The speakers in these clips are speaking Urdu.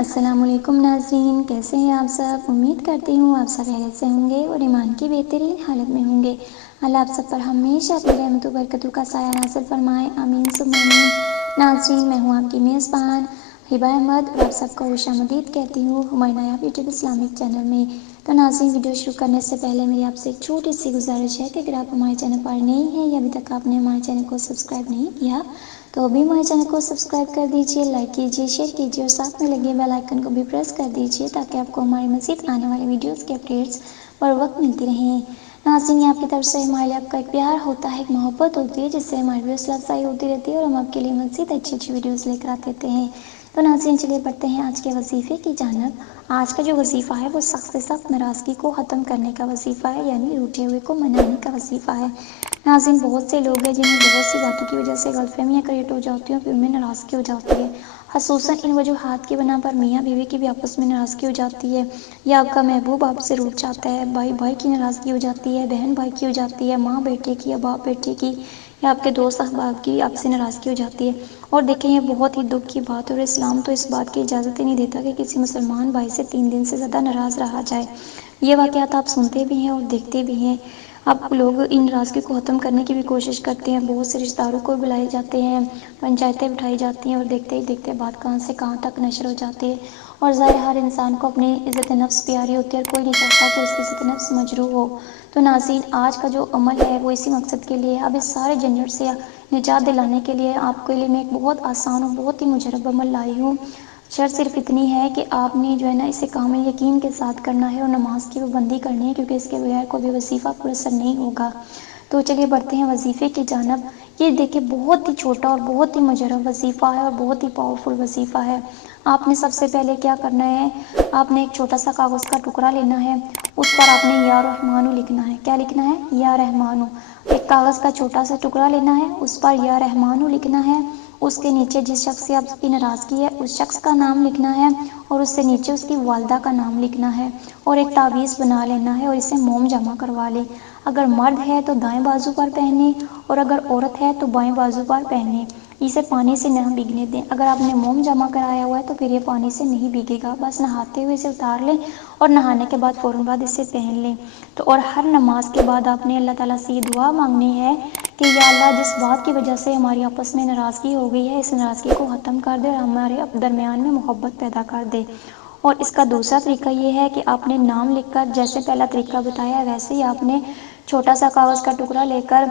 السلام علیکم ناظرین، کیسے ہیں آپ سب؟ امید کرتی ہوں آپ سب خیریت سے ہوں گے اور ایمان کی بہترین حالت میں ہوں گے۔ اللہ آپ سب پر ہمیشہ اپنی رحمت و برکتوں کا سایہ نازل فرمائے، آمین ثم آمین۔ ناظرین، میں ہوں آپ کی میزبان ہبہ احمد اور آپ سب کو خوش آمدید کہتی ہوں ہمارے نایاب یوٹیوب اسلامک چینل میں۔ تو ناظرین، ویڈیو شروع کرنے سے پہلے میری آپ سے ایک چھوٹی سی گزارش ہے کہ اگر آپ ہمارے چینل پر نئے ہیں یا ابھی تک آپ نے ہمارے چینل کو سبسکرائب نہیں کیا تو ابھی ہمارے چینل کو سبسکرائب کر دیجیے، لائک کیجیے، شیئر کیجیے اور ساتھ میں لگے بیل آئیکن کو بھی پریس کر دیجیے تاکہ آپ کو ہماری مزید آنے والی ویڈیوز کے اپڈیٹس پر وقت ملتی رہیں۔ ناظرین، آپ کی طرف سے ہمارے لیے آپ کا ایک پیار ہوتا ہے، ایک محبت ہوتی ہے جس سے ہماری ویڈیوز افزائی ہوتی رہتی ہے اور ہم آپ کے لیے مزید اچھی ویڈیوز لے کر آتے رہتے ہیں۔ تو ناظرین، چلیے بڑھتے ہیں آج کے وظیفے کی جانب۔ آج کا جو وظیفہ ہے وہ سخت سے سخت ناراضگی کو ختم کرنے کا وظیفہ ہے، یعنی روٹھے ہوئے کو منانے کا وظیفہ ہے۔ ناظرین، بہت سے لوگ ہیں جنہیں بہت سی باتوں کی وجہ سے غلط فہمیاں کریٹ ہو جاتی ہیں، پھر ان میں ناراضگی ہو جاتی ہے۔ خصوصاً ان وجوہات کی بنا پر میاں بیوی کی بھی آپس میں ناراضگی ہو جاتی ہے، یا آپ کا محبوب آپ سے روٹھ جاتا ہے، بھائی بھائی کی ناراضگی ہو جاتی ہے، بہن بھائی کی ہو جاتی ہے، ماں بیٹے کی یا باپ بیٹے کی یا آپ کے دوست احباب کی آپ سے ناراضگی ہو جاتی ہے۔ اور دیکھیں، یہ بہت ہی دکھ کی بات ہے اور اسلام تو اس بات کی اجازت ہی نہیں دیتا کہ کسی مسلمان بھائی سے 3 دن سے زیادہ ناراض رہا جائے۔ یہ واقعات آپ سنتے بھی ہیں اور دیکھتے بھی ہیں۔ اب لوگ ان ناراضگی کو ختم کرنے کی بھی کوشش کرتے ہیں، بہت سے رشتہ داروں کو بلائے جاتے ہیں، پنچایتیں بٹھائی جاتی ہیں اور دیکھتے ہی دیکھتے بات کہاں سے کہاں تک نشر ہو جاتی ہے۔ اور ظاہر ہر انسان کو اپنی عزت نفس پیاری ہوتی ہے اور کوئی نہیں چاہتا کہ اس کی عزت نفس مجروح ہو۔ تو ناظرین، آج کا جو عمل ہے وہ اسی مقصد کے لیے، اب اس سارے جھنجھٹ سے نجات دلانے کے لیے آپ کے لیے میں ایک بہت آسان اور بہت ہی مجرب عمل لائی ہوں۔ شرط صرف اتنی ہے کہ آپ نے جو ہے نا اسے کامل یقین کے ساتھ کرنا ہے اور نماز کی پابندی کرنی ہے، کیونکہ اس کے بغیر کوئی بھی وظیفہ پراسر نہیں ہوگا۔ تو چلیے بڑھتے ہیں وظیفے کی جانب۔ یہ دیکھیں، بہت ہی چھوٹا اور بہت ہی مجرب وظیفہ ہے اور بہت ہی پاورفل وظیفہ ہے۔ آپ نے سب سے پہلے کیا کرنا ہے، آپ نے ایک چھوٹا سا کاغذ کا ٹکڑا لینا ہے، اس پر آپ نے یا رحمانو لکھنا ہے۔ کیا لکھنا ہے؟ یا رحمانو۔ ایک کاغذ کا چھوٹا سا ٹکڑا لینا ہے، اس پر یا رحمانو لکھنا ہے، اس کے نیچے جس شخص سے آپ کی ناراضگی ہے اس شخص کا نام لکھنا ہے اور اس سے نیچے اس کی والدہ کا نام لکھنا ہے، اور ایک تعویذ بنا لینا ہے اور اسے موم جمع کروا لے۔ اگر مرد ہے تو دائیں بازو پر پہنے اور اگر عورت ہے تو بائیں بازو پر پہنے۔ اسے پانی سے نہ بھیگنے دیں۔ اگر آپ نے موم جمع کرایا ہوا ہے تو پھر یہ پانی سے نہیں بھیگے گا، بس نہاتے ہوئے اسے اتار لیں اور نہانے کے بعد فوراً بعد اسے پہن لیں۔ تو اور ہر نماز کے بعد آپ نے اللہ تعالیٰ سے یہ دعا مانگنی ہے کہ یا اللہ، جس بات کی وجہ سے ہماری آپس میں ناراضگی ہو گئی ہے اس ناراضگی کو ختم کر دے اور ہمارے درمیان میں محبت پیدا کر دے۔ اور اس کا دوسرا طریقہ یہ ہے کہ آپ نے نام لکھ کر، جیسے پہلا طریقہ بتایا ویسے ہی آپ نے چھوٹا سا کاغذ کا ٹکڑا لے کر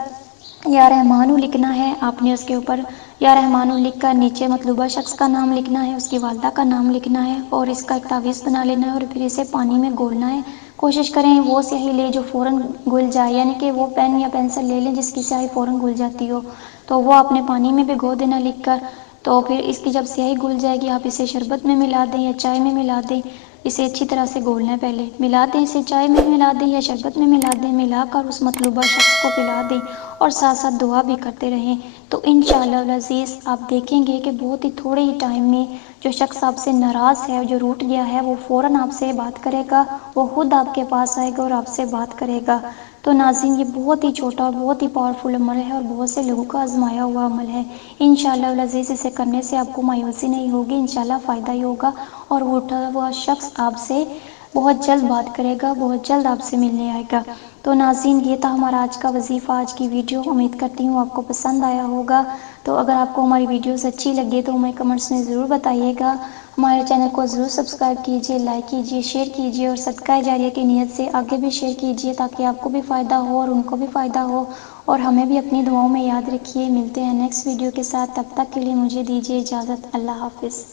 یا رحمانو لکھنا ہے۔ آپ نے اس کے اوپر یا رحمانو لکھ کر نیچے مطلوبہ شخص کا نام لکھنا ہے، اس کی والدہ کا نام لکھنا ہے اور اس کا ایک تعویذ بنا لینا ہے اور پھر اسے پانی میں گھولنا ہے۔ کوشش کریں وہ سیاہی لے جو فوراً گھل جائے، یعنی کہ وہ پین یا پینسل لے لیں جس کی سیاہی فوراً گھل جاتی ہو، تو وہ آپ نے پانی میں بھگو دینا لکھ کر۔ تو پھر اس کی جب سیاہی گھل جائے گی آپ اسے شربت میں ملا دیں یا چائے میں ملا دیں۔ اسے اچھی طرح سے گھولنا ہے، پہلے ملا دیں، اسے چائے میں ملا دیں یا شربت میں ملا دیں، ملا کر اس مطلوبہ شخص کو پلا دیں اور ساتھ ساتھ دعا بھی کرتے رہیں۔ تو انشاءاللہ العزیز آپ دیکھیں گے کہ بہت ہی تھوڑے ہی ٹائم میں جو شخص آپ سے ناراض ہے، جو روٹھ گیا ہے، وہ فوراً آپ سے بات کرے گا، وہ خود آپ کے پاس آئے گا اور آپ سے بات کرے گا۔ تو ناظرین، یہ بہت ہی چھوٹا اور بہت ہی پاورفل عمل ہے اور بہت سے لوگوں کا آزمایا ہوا عمل ہے۔ انشاءاللہ العزیز اسے کرنے سے آپ کو مایوسی نہیں ہوگی، انشاءاللہ فائدہ ہی ہوگا اور وہ اٹھا ہوا شخص آپ سے بہت جلد بات کرے گا، بہت جلد آپ سے ملنے آئے گا۔ تو ناظرین، یہ تھا ہمارا آج کا وظیفہ، آج کی ویڈیو۔ امید کرتی ہوں آپ کو پسند آیا ہوگا۔ تو اگر آپ کو ہماری ویڈیوز اچھی لگے تو ہمیں کمنٹس میں ضرور بتائیے گا۔ ہمارے چینل کو ضرور سبسکرائب کیجیے، لائک کیجیے، شیئر کیجیے اور صدقہ جاریہ کی نیت سے آگے بھی شیئر کیجیے تاکہ آپ کو بھی فائدہ ہو اور ان کو بھی فائدہ ہو، اور ہمیں بھی اپنی دعاؤں میں یاد رکھیے۔ ملتے ہیں نیکسٹ ویڈیو کے ساتھ، تب تک کے لیے مجھے دیجیے اجازت۔ اللہ حافظ۔